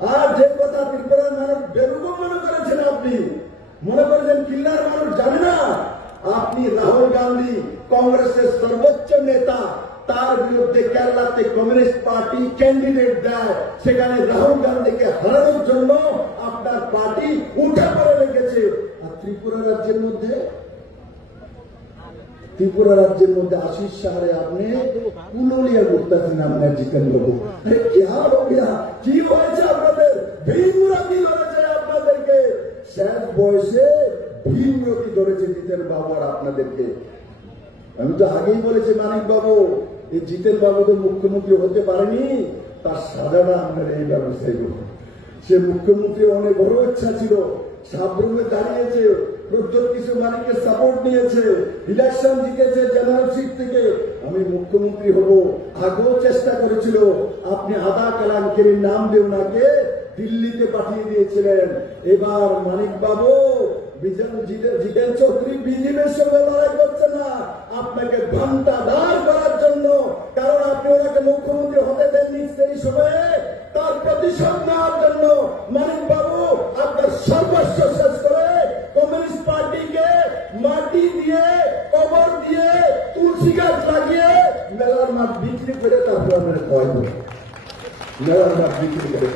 আর যে কথা ত্রিপুরার মানুষ বেরুবো মনে করেছেন, আপনি মনে করেছেন কিল্লার মানুষ জানে না। আপনি রাহুল গান্ধী কংগ্রেসের সর্বোচ্চ নেতা, তার বিরুদ্ধে কেরালাতে কমিউনিস্ট পার্টি ক্যান্ডিডেট দেয়, সেখানে রাহুল গান্ধীকে হারানোর জন্য আপনার পার্টি উঠে পড়ে রেখেছে। আর ত্রিপুরা রাজ্যের মধ্যে আশিস শহরে আপনি পুললিয়া করতেছেন আপনার জিতেন্দ্রবাবু। কি হয়েছে আপনাদের? ভীমরতি ধরেছে আপনাদেরকে, শেষ বয়সে ভীমরতি ধরেছে জিতেন বাবু আর আপনাদেরকে। আমি তো আগেই বলেছি মানিক বাবু, এই জিতেন বাবু তো মুখ্যমন্ত্রী হতে পারেনি, তার সাজাটা আপনার এই ব্যবস্থায়। সে মুখ্যমন্ত্রী অনেক বড় ইচ্ছা ছিল, সাবরুমে দাঁড়িয়েছে, প্রজ্যোৎ কিশোর মানিককে সাপোর্ট নিয়েছে, ইলেকশন জিতেছে জেনারেল সিট থেকে, আমি মুখ্যমন্ত্রী হব। আগেও চেষ্টা করেছিল, আপনি আদা কালামকের নাম দিয়ে ওনাকে দিল্লিতে পাঠিয়ে দিয়েছিলেন। এবার মানিক বাবু জিতেন চৌধুরী বিজেপির সঙ্গে লড়াই করছে না, আপনাকে ঘন্টা দাঁড় করার জন্য, কারণ আপনি ওনাকে মুখ্যমন্ত্রী হতে দেননি সেই সময়ে। তার প্রতিশোধ নেওয়ার জন্য মানিক বাবু আপনার সর্বস্ব শেষ করে কমিউনিস্ট পার্টিকে মাটি দিয়ে, কবর দিয়ে, তুলসী গাছ লাগিয়ে মেলার মাঠ বিক্রি করে তারপর আমরা মেলার মাঠ বিক্রি করে